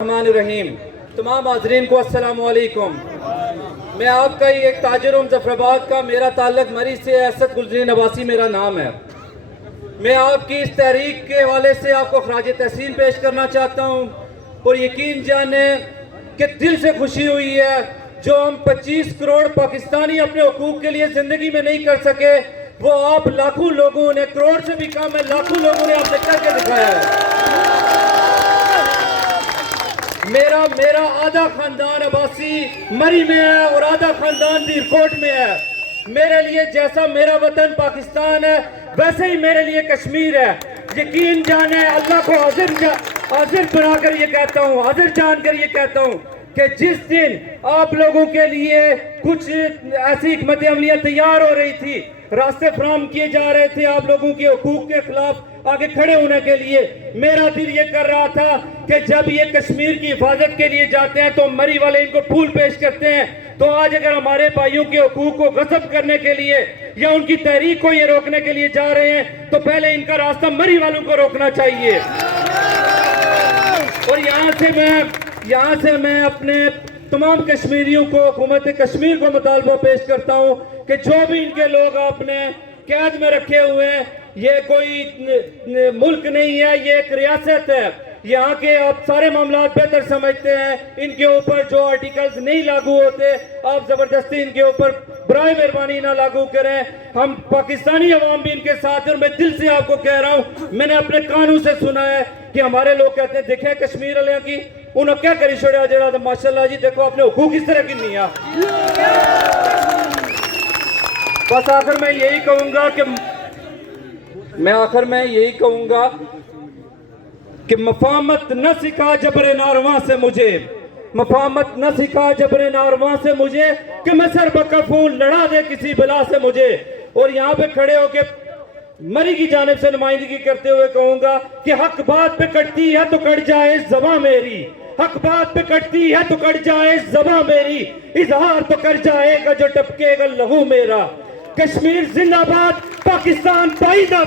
रहीम। तमाम हाज़रीन को अस्सलाम वालेकुम। मैं आपका ही एक ताजिर हूँ मुज़फ़्फ़राबाद का। मेरा ताल्लुक़ मरी से है। असद गुलज़रीन अब्बासी मेरा नाम है। मैं आपकी इस तहरीक के हवाले से आपको ख़राज तहसीन पेश करना चाहता हूँ और यकीन जाने कि दिल से खुशी हुई है जो हम 25 करोड़ पाकिस्तानी अपने हुकूक के लिए ज़िंदगी में नहीं कर सके, वो आप लाखों लोगों ने, करोड़ से भी कम है, लाखों लोगों ने आपने करके दिखाया है। मेरा आधा खानदान अब्बासी मरी में है और आधा खानदान दीरकोट में है। मेरे लिए जैसा मेरा वतन पाकिस्तान है वैसे ही मेरे लिए कश्मीर है। यकीन जाने अल्लाह को हाजिर बनाकर ये कहता हूँ, हाजिर जानकर ये कहता हूँ कि जिस दिन आप लोगों के लिए कुछ ऐसी हिकमत अमलियाँ तैयार हो रही थी, रास्ते फराहम किए जा रहे थे आप लोगों के हुकूक के खिलाफ आगे खड़े होने के लिए, मेरा दिल ये कर रहा था कि जब ये कश्मीर की हिफाजत के लिए जाते हैं तो मरी वाले इनको फूल पेश करते हैं। तो आज अगर हमारे भाइयों के हुकूक को गस्ब करने के लिए या उनकी तहरीक को ये रोकने के लिए जा रहे हैं तो पहले इनका रास्ता मरी वालों को रोकना चाहिए। और यहाँ से मैं अपने तमाम कश्मीरियों को, हुकूमत कश्मीर को मुतालबा पेश करता हूँ कि जो भी इनके लोग आपने कैद में रखे हुए हैं, ये कोई मुल्क नहीं है, ये एक रियासत है। यहाँ के आप सारे मामला बेहतर समझते हैं। इनके ऊपर जो आर्टिकल्स नहीं लागू होते आप जबरदस्ती इनके ऊपर बराए मेहरबानी ना लागू करें। हम पाकिस्तानी अवाम भी इनके साथ हैं और मैं दिल से आपको कह रहा हूँ, मैंने अपने कानों से सुना है कि हमारे लोग कहते हैं देखे कश्मीर वाले की उन्हें क्या करी छोड़ा जरा, तो माशाल्लाह जी देखो अपने हुकूक किस तरह की नहीं है। बस आखिर मैं यही कहूंगा कि मफामत न सिखा जबरे नारवा से मुझे, मफामत न सिखा जबरे नारवा से मुझे कि मैं सर बकफूल लड़ा दे किसी बला से मुझे। और यहाँ पे खड़े होके मरी की जानिब से नुमाइंदगी करते हुए कहूंगा कि हक बात पे कटती है तो कट जाए ज़बां मेरी, हक बात पे कटती है तो कट जाए ज़बां मेरी, इजहार तो कर जाएगा जो टपकेगा लहू मेरा। कश्मीर जिंदाबाद, पाकिस्तान बाइंदाबाद।